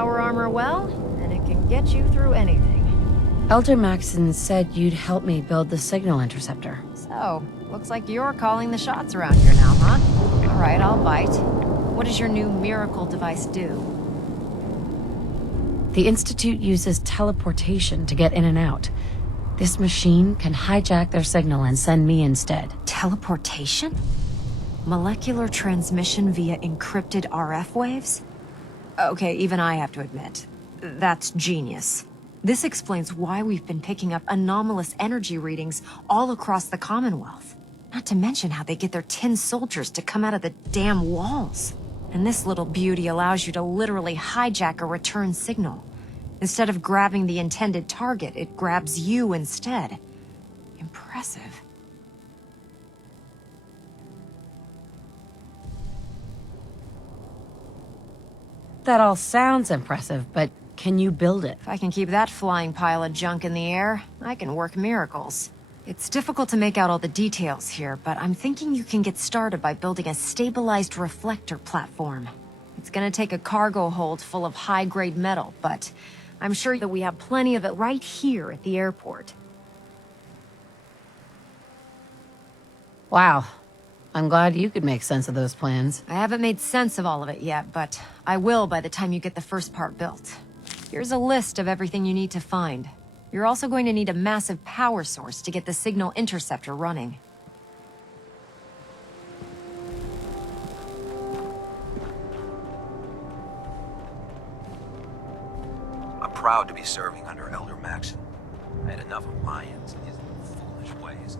power armor well, and it can get you through anything. Elder Maxon said you'd help me build the signal interceptor. So, looks like you're calling the shots around here now, huh? Alright, I'll bite. What does your new miracle device do? The Institute uses teleportation to get in and out. This machine can hijack their signal and send me instead. Teleportation? Molecular transmission via encrypted RF waves? Okay, even I have to admit, that's genius. This explains why we've been picking up anomalous energy readings all across the Commonwealth. Not to mention how they get their tin soldiers to come out of the damn walls. And this little beauty allows you to literally hijack a return signal. Instead of grabbing the intended target, it grabs you instead. Impressive. That all sounds impressive, but can you build it? If I can keep that flying pile of junk in the air, I can work miracles. It's difficult to make out all the details here, but I'm thinking you can get started by building a stabilized reflector platform. It's gonna take a cargo hold full of high-grade metal, but I'm sure that we have plenty of it right here at the airport. Wow. I'm glad you could make sense of those plans. I haven't made sense of all of it yet, but I will by the time you get the first part built. Here's a list of everything you need to find. You're also going to need a massive power source to get the signal interceptor running. I'm proud to be serving under Elder Maxon. I had enough of Mayans and his foolish ways.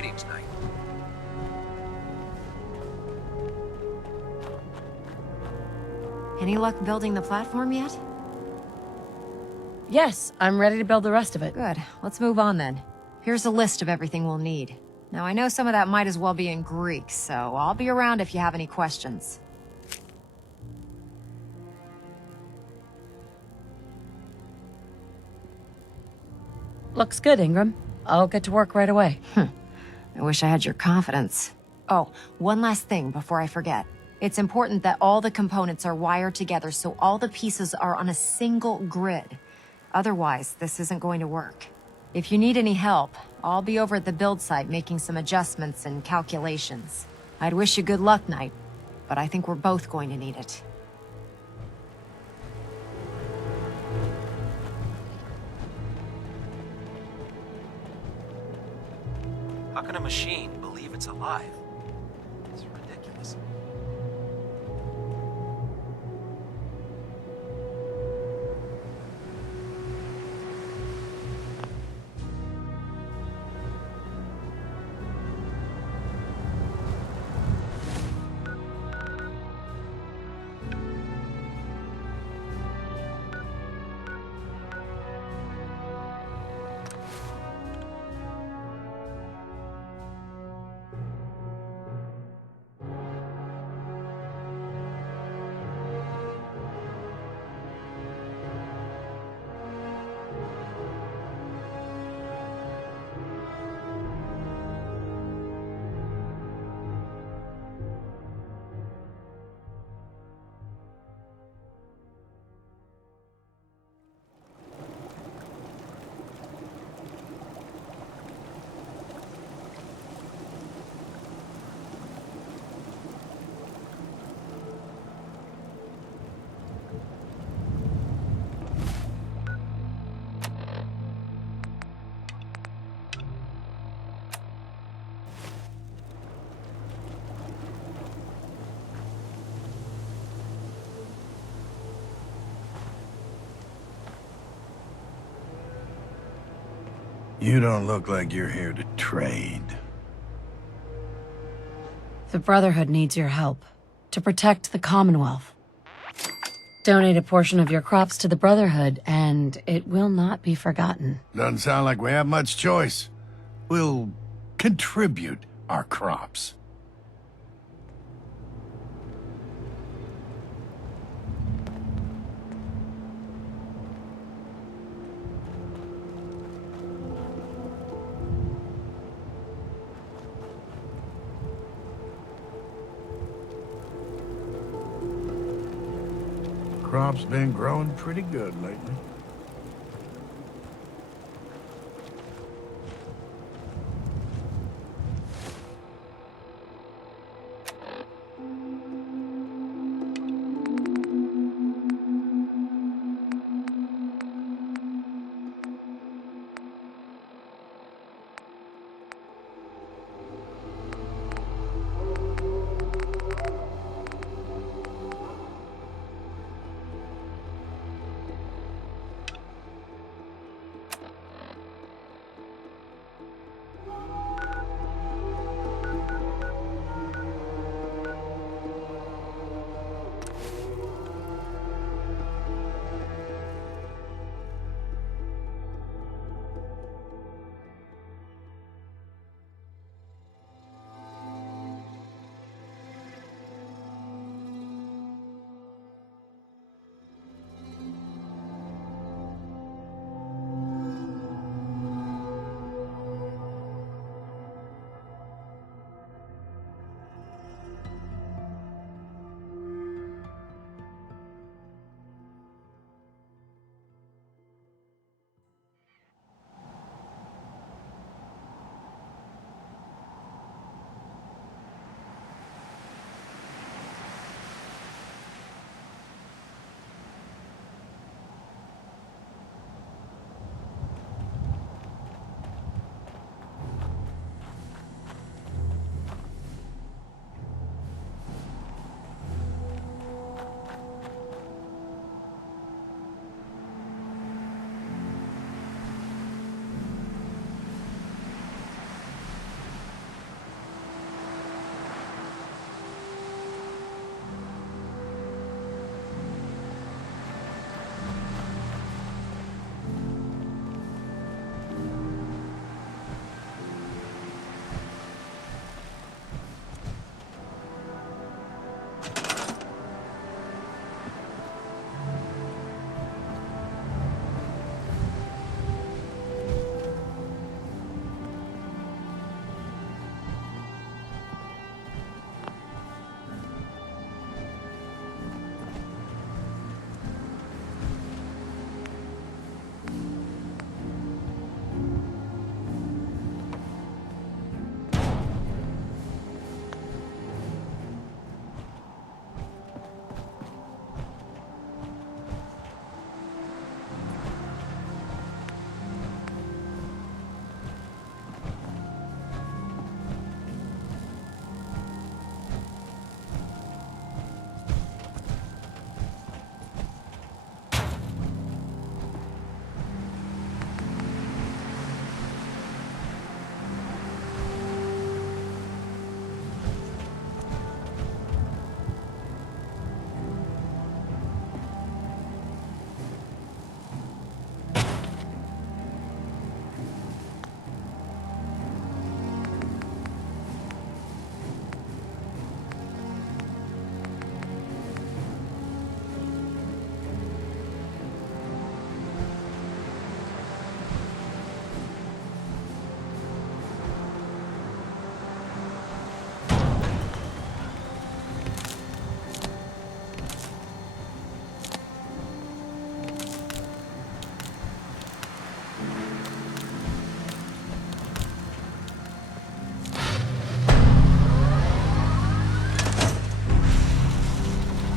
Greetings, Knight. Any luck building the platform yet? Yes, I'm ready to build the rest of it. Good. Let's move on then. Here's a list of everything we'll need. Now, I know some of that might as well be in Greek, so I'll be around if you have any questions. Looks good, Ingram. I'll get to work right away. I wish I had your confidence. Oh, one last thing before I forget. It's important that all the components are wired together so all the pieces are on a single grid. Otherwise, this isn't going to work. If you need any help, I'll be over at the build site making some adjustments and calculations. I'd wish you good luck, Knight, but I think we're both going to need it. How can a machine believe it's alive? It's ridiculous. You don't look like you're here to trade. The Brotherhood needs your help to protect the Commonwealth. Donate a portion of your crops to the Brotherhood, and it will not be forgotten. Doesn't sound like we have much choice. We'll contribute our crops. Crop's been growing pretty good lately.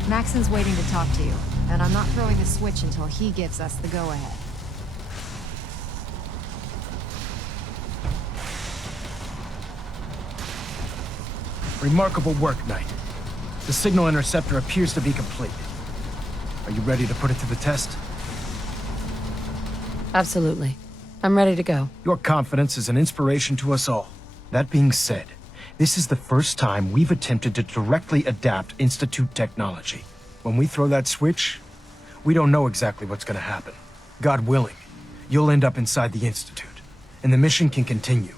Maxon's waiting to talk to you, and I'm not throwing the switch until he gives us the go-ahead. Remarkable work, Knight. The signal interceptor appears to be complete. Are you ready to put it to the test? Absolutely. I'm ready to go. Your confidence is an inspiration to us all. That being said, this is the first time we've attempted to directly adapt Institute technology. When we throw that switch, we don't know exactly what's gonna happen. God willing, you'll end up inside the Institute, and the mission can continue.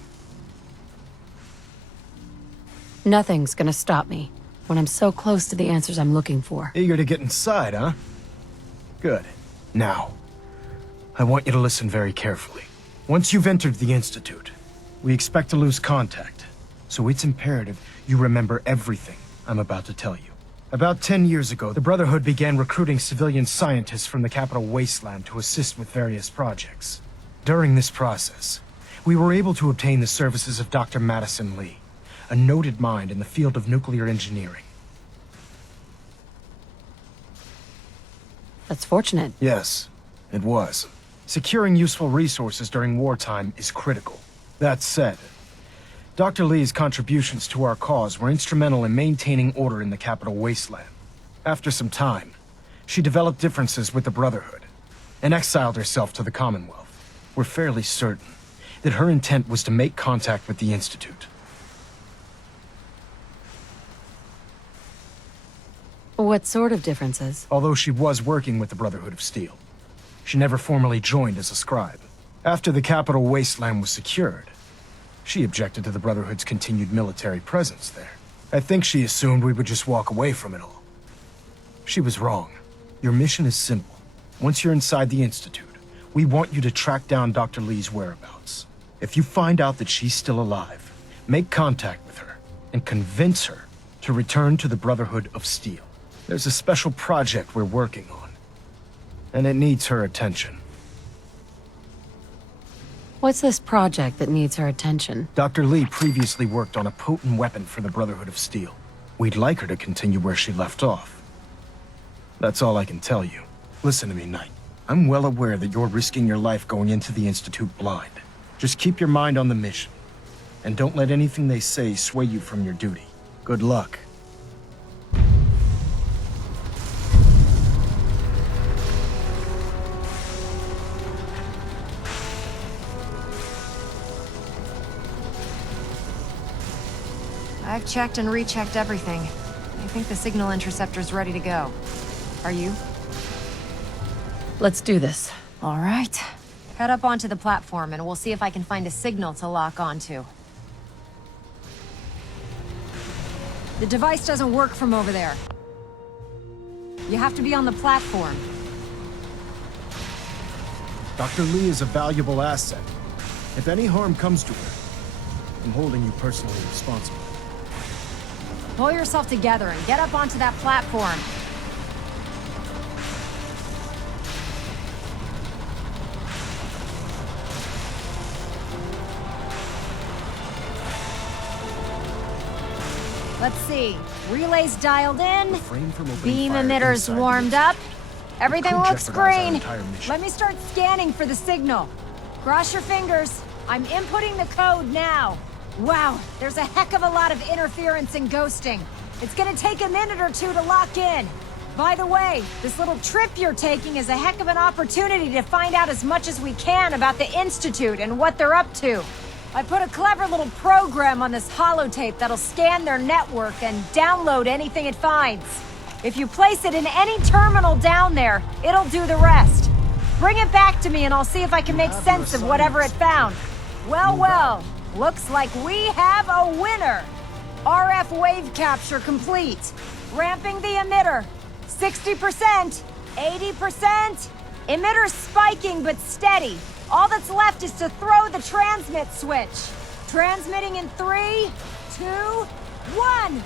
Nothing's gonna stop me when I'm so close to the answers I'm looking for. Eager to get inside, huh? Good. Now, I want you to listen very carefully. Once you've entered the Institute, we expect to lose contact, so it's imperative you remember everything I'm about to tell you. About 10 years ago, the Brotherhood began recruiting civilian scientists from the capital wasteland to assist with various projects. During this process, we were able to obtain the services of Dr. Madison Lee, a noted mind in the field of nuclear engineering. That's fortunate. Yes, it was. Securing useful resources during wartime is critical. That said, Dr. Lee's contributions to our cause were instrumental in maintaining order in the capital wasteland. After some time, she developed differences with the Brotherhood and exiled herself to the Commonwealth. We're fairly certain that her intent was to make contact with the Institute. What sort of differences? Although she was working with the Brotherhood of Steel, she never formally joined as a scribe. After the capital wasteland was secured, she objected to the Brotherhood's continued military presence there. I think she assumed we would just walk away from it all. She was wrong. Your mission is simple. Once you're inside the Institute, we want you to track down Dr. Lee's whereabouts. If you find out that she's still alive, make contact with her and convince her to return to the Brotherhood of Steel. There's a special project we're working on, and it needs her attention. What's this project that needs her attention? Dr. Lee previously worked on a potent weapon for the Brotherhood of Steel. We'd like her to continue where she left off. That's all I can tell you. Listen to me, Knight. I'm well aware that you're risking your life going into the Institute blind. Just keep your mind on the mission, and don't let anything they say sway you from your duty. Good luck. I've checked and rechecked everything. I think the signal interceptor's ready to go. Are you? Let's do this. All right. Head up onto the platform and we'll see if I can find a signal to lock onto. The device doesn't work from over there. You have to be on the platform. Dr. Lee is a valuable asset. If any harm comes to her, I'm holding you personally responsible. Pull yourself together and get up onto that platform. Let's see. Relays dialed in. Refrain from opening Beam fire emitters inside the warmed Institute. up. Everything Could looks jeopardize our green. entire mission. Let me start scanning for the signal. Cross your fingers. I'm inputting the code now. Wow, there's a heck of a lot of interference and ghosting. It's gonna take a minute or two to lock in. By the way, this little trip you're taking is a heck of an opportunity to find out as much as we can about the Institute and what they're up to. I put a clever little program on this holotape that'll scan their network and download anything it finds. If you place it in any terminal down there, it'll do the rest. Bring it back to me and I'll see if I can make sense of whatever it found. Well, looks like we have a winner. RF wave capture complete. Ramping the emitter. 60%, 80%. Emitter spiking but steady. All that's left is to throw the transmit switch. Transmitting in 3, 2, 1.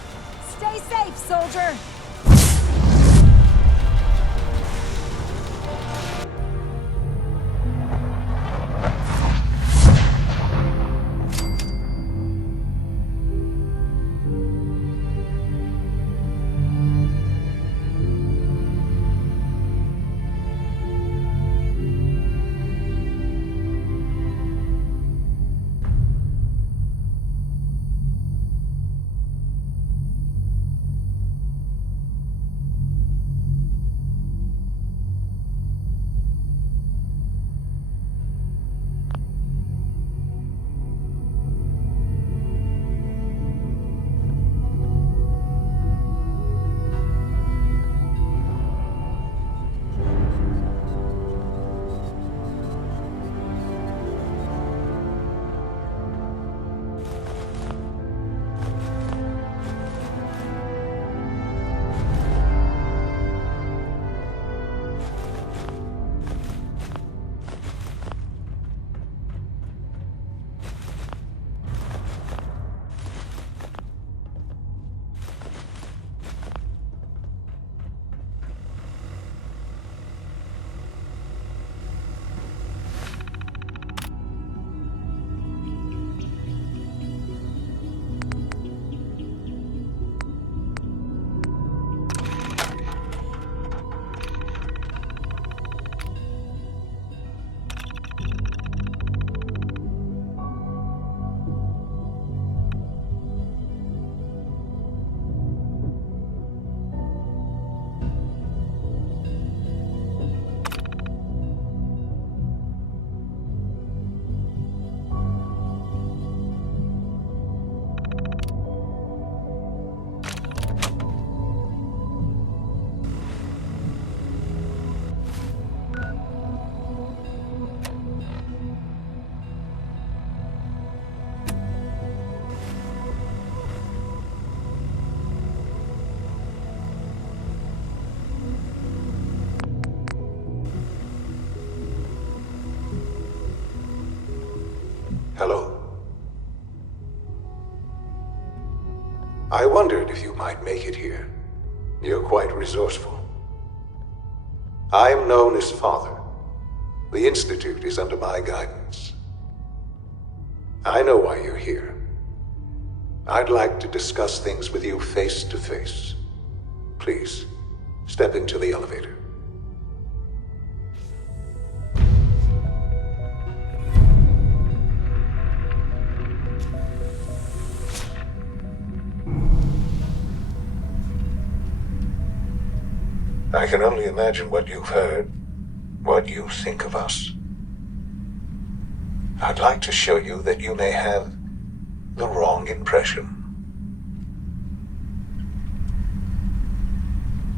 Stay safe, soldier. if you might make it here. You're quite resourceful. I am known as Father. The Institute is under my guidance. I know why you're here. I'd like to discuss things with you face to face. Please, step into the elevator. I can only imagine what you've heard, what you think of us. I'd like to show you that you may have the wrong impression.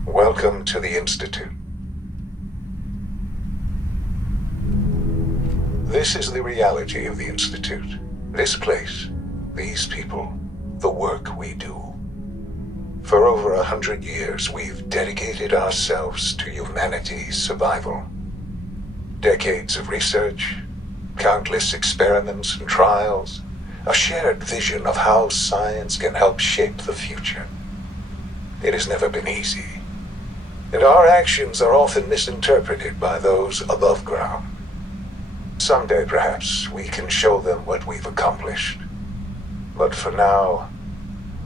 Welcome to the Institute. This is the reality of the Institute. This place, these people, the work we do. For over 100 years, we've dedicated ourselves to humanity's survival. Decades of research, countless experiments and trials, a shared vision of how science can help shape the future. It has never been easy, and our actions are often misinterpreted by those above ground. Someday, perhaps, we can show them what we've accomplished. But for now,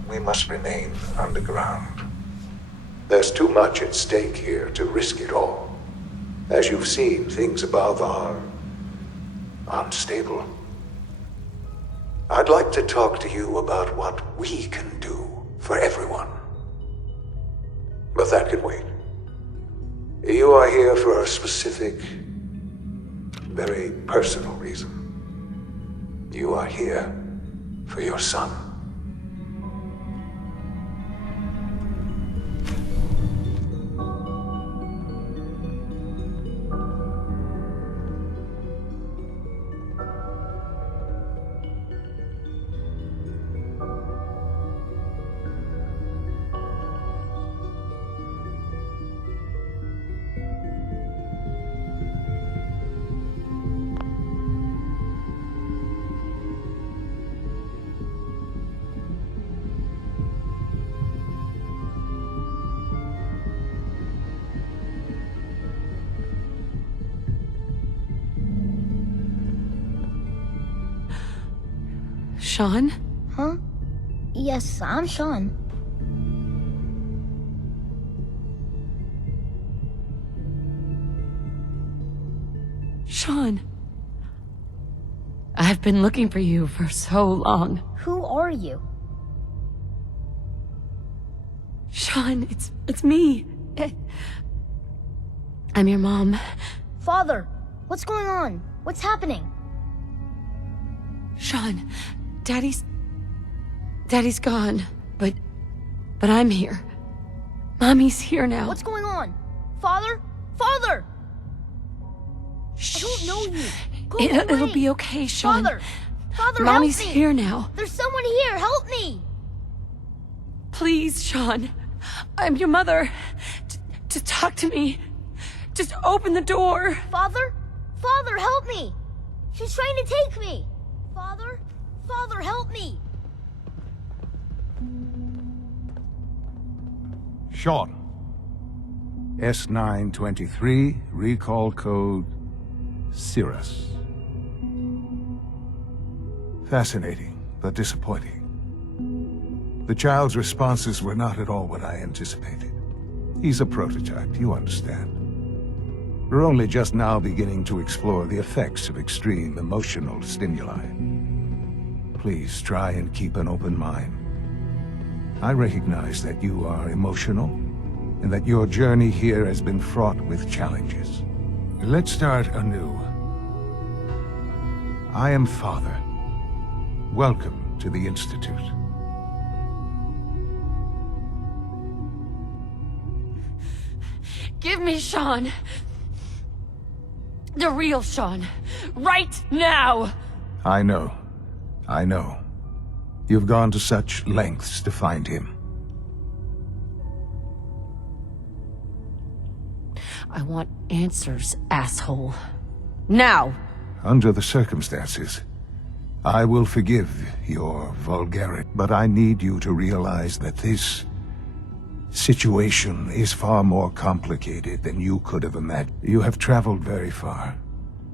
we must remain underground. There's too much at stake here to risk it all. As you've seen, things above are unstable. I'd like to talk to you about what we can do for everyone. But that can wait. You are here for a specific, very personal reason. You are here for your son. Sean? Huh? Yes, I'm Sean. Sean. I've been looking for you for so long. Who are you? Sean, it's me. I'm your mom. Father, what's going on? What's happening? Sean, Daddy's gone, but I'm here. Mommy's here now. What's going on? Father? Father! Shh. I don't know you. Go It'll away. be okay, Sean. Father! Father, Mommy's help me! here now. There's someone here, help me! Please, Sean. I'm your mother. To talk to me. Just open the door. Father? Father, help me! She's trying to take me! Father? Father, help me! Sean. S923, recall code Cirrus. Fascinating, but disappointing. The child's responses were not at all what I anticipated. He's a prototype, you understand. We're only just now beginning to explore the effects of extreme emotional stimuli. Please try and keep an open mind. I recognize that you are emotional, and that your journey here has been fraught with challenges. Let's start anew. I am Father. Welcome to the Institute. Give me Sean. The real Sean. Right now! I know. You've gone to such lengths to find him. I want answers, asshole. Now! Under the circumstances, I will forgive your vulgarity. But I need you to realize that this situation is far more complicated than you could have imagined. You have traveled very far,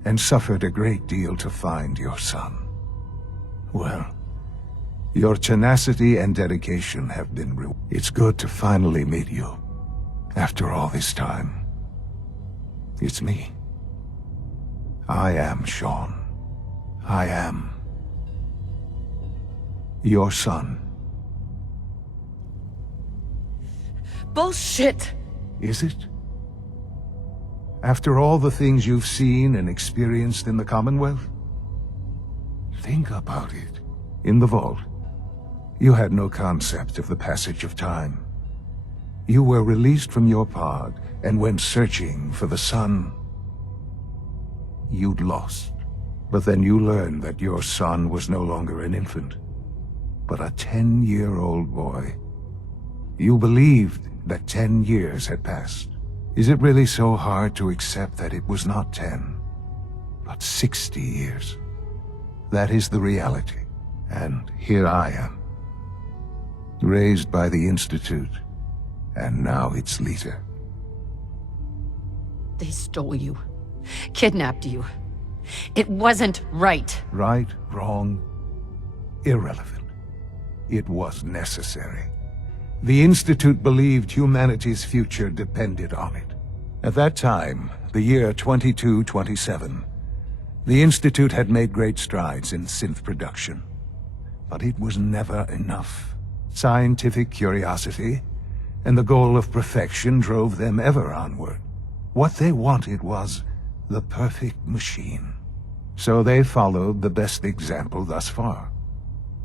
and suffered a great deal to find your son. Well, your tenacity and dedication have been rewarded. It's good to finally meet you, after all this time. It's me. I am Sean. I am your son. Bullshit! Is it? After all the things you've seen and experienced in the Commonwealth? Think about it. In the vault, you had no concept of the passage of time. You were released from your pod and went searching for the son you'd lost. But then you learned that your son was no longer an infant, but a 10-year-old boy. You believed that 10 years had passed. Is it really so hard to accept that it was not 10, but 60 years? That is the reality. And here I am, raised by the Institute, and now its leader. They stole you. Kidnapped you. It wasn't right. Right, wrong, irrelevant. It was necessary. The Institute believed humanity's future depended on it. At that time, the year 2227, the Institute had made great strides in synth production. But it was never enough. Scientific curiosity and the goal of perfection drove them ever onward. What they wanted was the perfect machine. So they followed the best example thus far.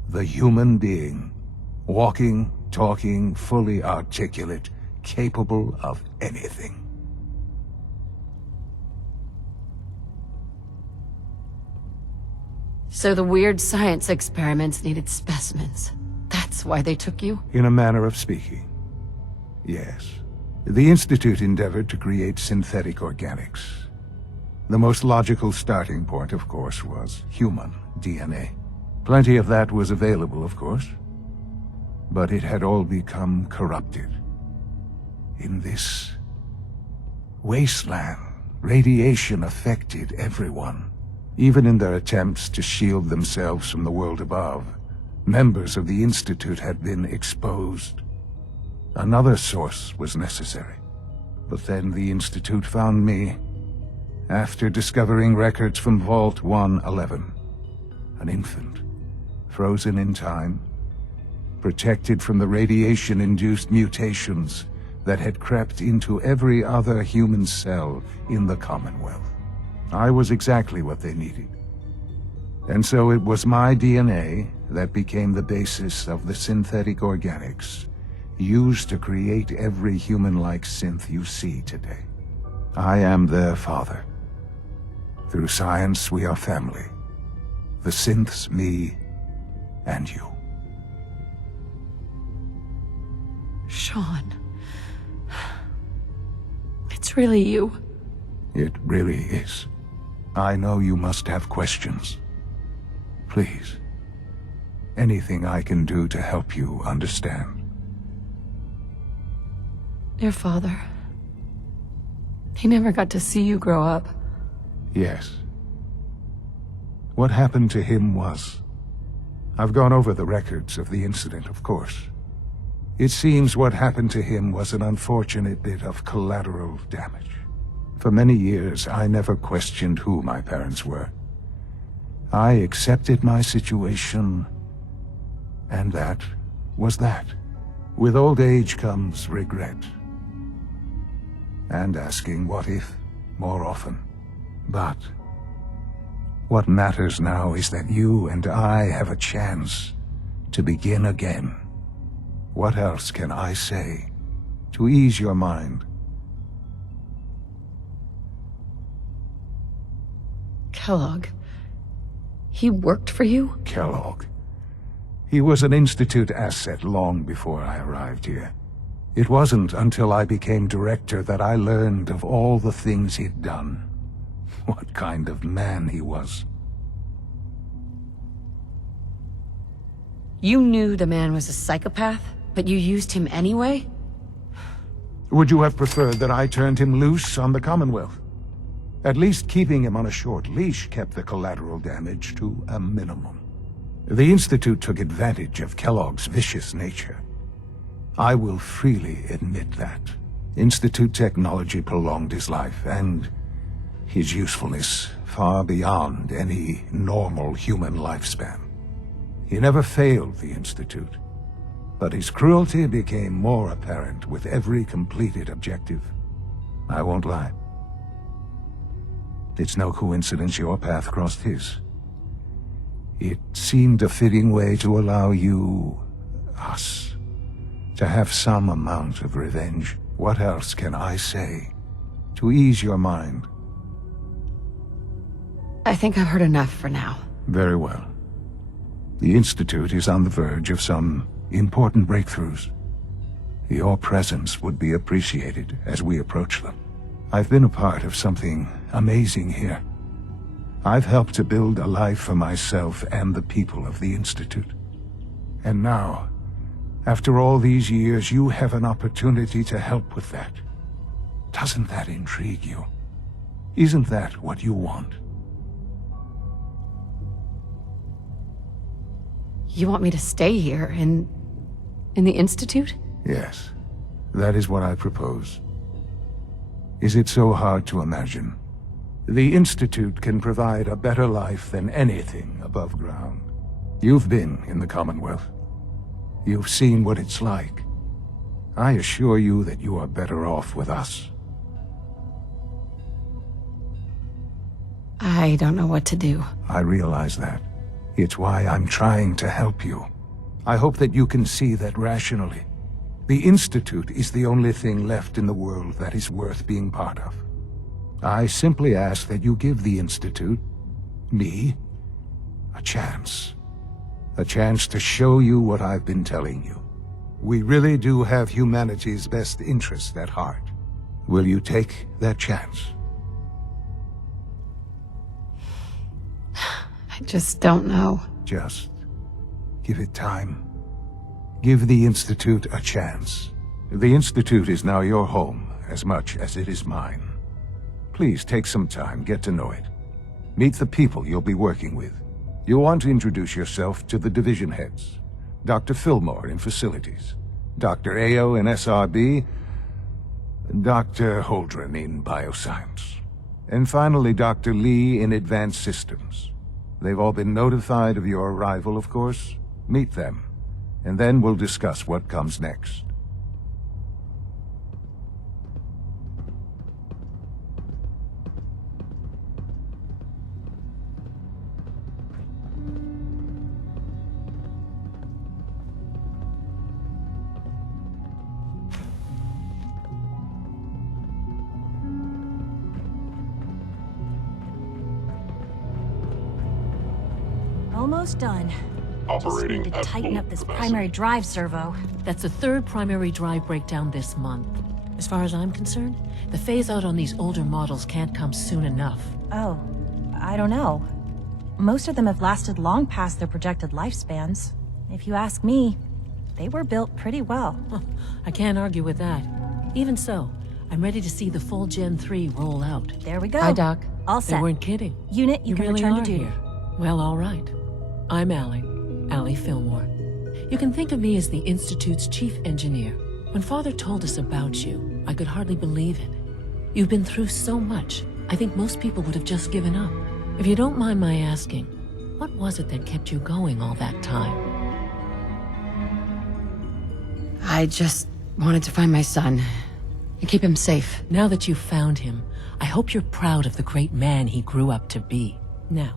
The human being. Walking, talking, fully articulate, capable of anything. So the weird science experiments needed specimens. That's why they took you? In a manner of speaking, yes. The Institute endeavored to create synthetic organics. The most logical starting point, of course, was human DNA. Plenty of that was available, of course. But it had all become corrupted. In this wasteland, radiation affected everyone. Even in their attempts to shield themselves from the world above, members of the Institute had been exposed. Another source was necessary. But then the Institute found me, after discovering records from Vault 111. An infant, frozen in time, protected from the radiation-induced mutations that had crept into every other human cell in the Commonwealth. I was exactly what they needed. And so it was my DNA that became the basis of the synthetic organics used to create every human-like synth you see today. I am their father. Through science, we are family. The synths, me, and you. Sean. It's really you. It really is. I know you must have questions. Please. Anything I can do to help you understand. Your father. He never got to see you grow up. Yes. What happened to him was... I've gone over the records of the incident, of course. It seems what happened to him was an unfortunate bit of collateral damage. For many years, I never questioned who my parents were. I accepted my situation, and that was that. With old age comes regret. And asking what if more often. But what matters now is that you and I have a chance to begin again. What else can I say to ease your mind? Kellogg. He worked for you? Kellogg. He was an Institute asset long before I arrived here. It wasn't until I became director that I learned of all the things he'd done. What kind of man he was. You knew the man was a psychopath, but you used him anyway? Would you have preferred that I turned him loose on the Commonwealth? At least keeping him on a short leash kept the collateral damage to a minimum. The Institute took advantage of Kellogg's vicious nature. I will freely admit that. Institute technology prolonged his life, and his usefulness far beyond any normal human lifespan. He never failed the Institute, but his cruelty became more apparent with every completed objective. I won't lie. It's no coincidence your path crossed his. It seemed a fitting way to allow you, us, to have some amount of revenge. What else can I say to ease your mind? I think I've heard enough for now. Very well. The Institute is on the verge of some important breakthroughs. Your presence would be appreciated as we approach them. I've been a part of something amazing here. I've helped to build a life for myself and the people of the Institute. And now, after all these years, you have an opportunity to help with that. Doesn't that intrigue you? Isn't that what you want? You want me to stay here, in the Institute? Yes, that is what I propose. Is it so hard to imagine? The Institute can provide a better life than anything above ground. You've been in the Commonwealth. You've seen what it's like. I assure you that you are better off with us. I don't know what to do. I realize that. It's why I'm trying to help you. I hope that you can see that rationally. The Institute is the only thing left in the world that is worth being part of. I simply ask that you give the Institute, me, a chance. A chance to show you what I've been telling you. We really do have humanity's best interest at heart. Will you take that chance? I just don't know. Just give it time. Give the Institute a chance. The Institute is now your home as much as it is mine. Please take some time, get to know it. Meet the people you'll be working with. You'll want to introduce yourself to the division heads. Dr. Fillmore in Facilities, Dr. Ao in SRB, Dr. Holdren in Bioscience, and finally Dr. Lee in Advanced Systems. They've all been notified of your arrival, of course. Meet them, and then we'll discuss what comes next. Almost done. Operating Just need to at tighten full up this capacity. primary drive servo. That's the third primary drive breakdown this month. As far as I'm concerned, the phase-out on these older models can't come soon enough. Oh, I don't know. Most of them have lasted long past their projected lifespans. If you ask me, they were built pretty well. I can't argue with that. Even so, I'm ready to see the full Gen 3 roll out. There we go. Hi, Doc. All They set. weren't kidding. Unit, you can really return are to duty. here. Well, all right. I'm Allie Fillmore. You can think of me as the Institute's chief engineer. When Father told us about you, I could hardly believe it. You've been through so much, I think most people would have just given up. If you don't mind my asking, what was it that kept you going all that time? I just wanted to find my son and keep him safe. Now that you've found him, I hope you're proud of the great man he grew up to be. Now,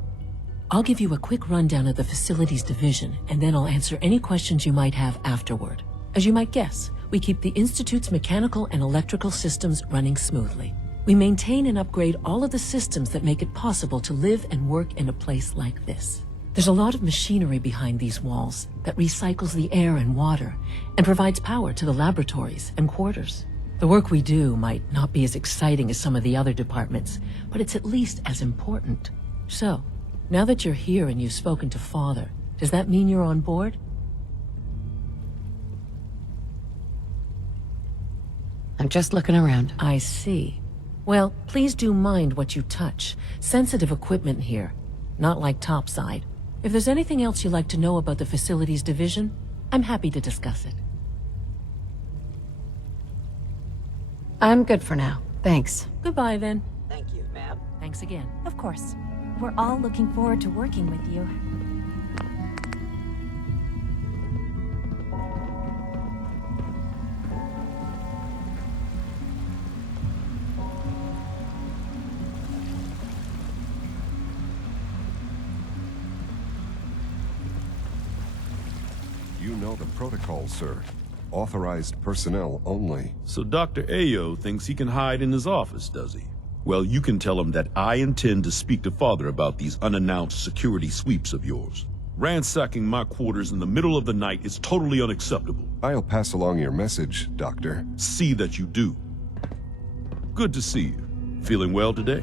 I'll give you a quick rundown of the Facilities Division, and then I'll answer any questions you might have afterward. As you might guess, we keep the Institute's mechanical and electrical systems running smoothly. We maintain and upgrade all of the systems that make it possible to live and work in a place like this. There's a lot of machinery behind these walls that recycles the air and water and provides power to the laboratories and quarters. The work we do might not be as exciting as some of the other departments, but it's at least as important. So, now that you're here and you've spoken to Father, does that mean you're on board? I'm just looking around. I see. Well, please do mind what you touch. Sensitive equipment here. Not like topside. If there's anything else you'd like to know about the facilities division, I'm happy to discuss it. I'm good for now. Thanks. Goodbye, then. Thank you, ma'am. Thanks again. Of course. We're all looking forward to working with you. You know the protocol, sir. Authorized personnel only. So Dr. Ayo thinks he can hide in his office, does he? Well, you can tell him that I intend to speak to Father about these unannounced security sweeps of yours. Ransacking my quarters in the middle of the night is totally unacceptable. I'll pass along your message, Doctor. See that you do. Good to see you. Feeling well today?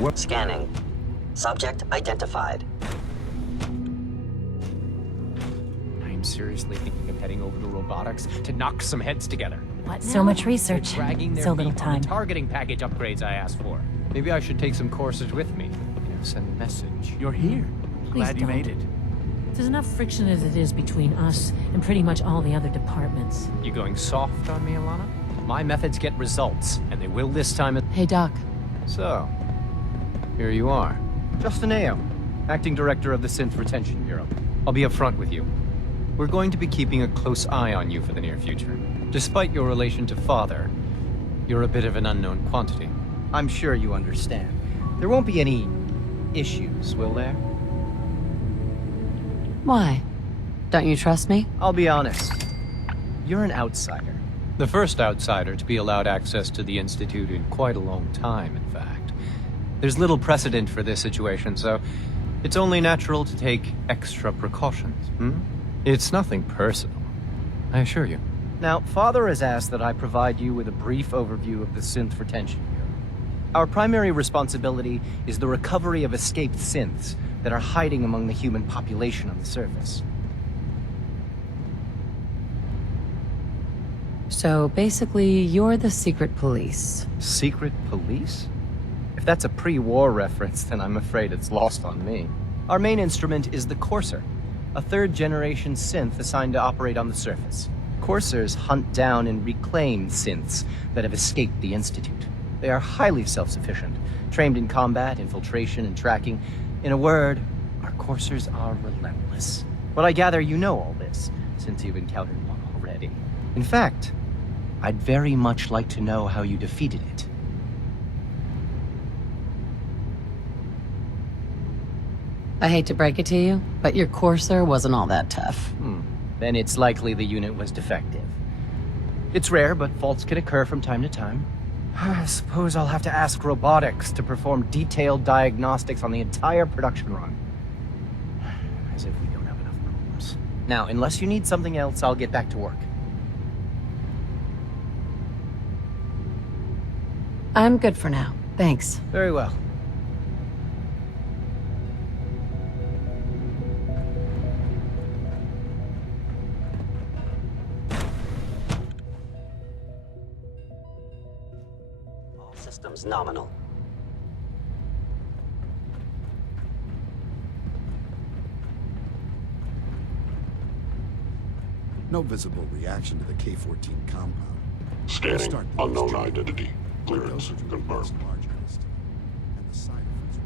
What? Scanning. Subject identified. I'm seriously thinking of heading over to robotics to knock some heads together. What so much research, Dragging their so little feet on time. the targeting package upgrades I asked for. Maybe I should take some courses with me. Send a message. You're here. Glad you don't. made it. There's enough friction as it is between us and pretty much all the other departments. You going soft on me, Alana? My methods get results, and they will this time. Hey, Doc. So, here you are. Justin Ayo, Acting Director of the Synth Retention Bureau. I'll be upfront with you. We're going to be keeping a close eye on you for the near future. Despite your relation to Father, you're a bit of an unknown quantity. I'm sure you understand. There won't be any issues, will there? Why? Don't you trust me? I'll be honest. You're an outsider. The first outsider to be allowed access to the Institute in quite a long time, in fact. There's little precedent for this situation, so it's only natural to take extra precautions, It's nothing personal, I assure you. Now, Father has asked that I provide you with a brief overview of the Synth Retention Bureau. Our primary responsibility is the recovery of escaped synths that are hiding among the human population on the surface. So basically, you're the secret police. Secret police? If that's a pre-war reference, then I'm afraid it's lost on me. Our main instrument is the Courser, a third-generation synth assigned to operate on the surface. Coursers hunt down and reclaim synths that have escaped the Institute. They are highly self-sufficient, trained in combat, infiltration, and tracking. In a word, our Coursers are relentless. But I gather you know all this, since you've encountered one already. In fact, I'd very much like to know how you defeated it. I hate to break it to you, but your Courser wasn't all that tough. Then it's likely the unit was defective. It's rare, but faults can occur from time to time. I suppose I'll have to ask robotics to perform detailed diagnostics on the entire production run. As if we don't have enough problems. Now, unless you need something else, I'll get back to work. I'm good for now. Thanks. Very well. Systems nominal. No visible reaction to the K-14 compound. Scanning. Unknown identity. Clearance confirmed. And the side effects were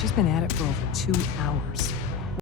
She's been at it for over 2 hours.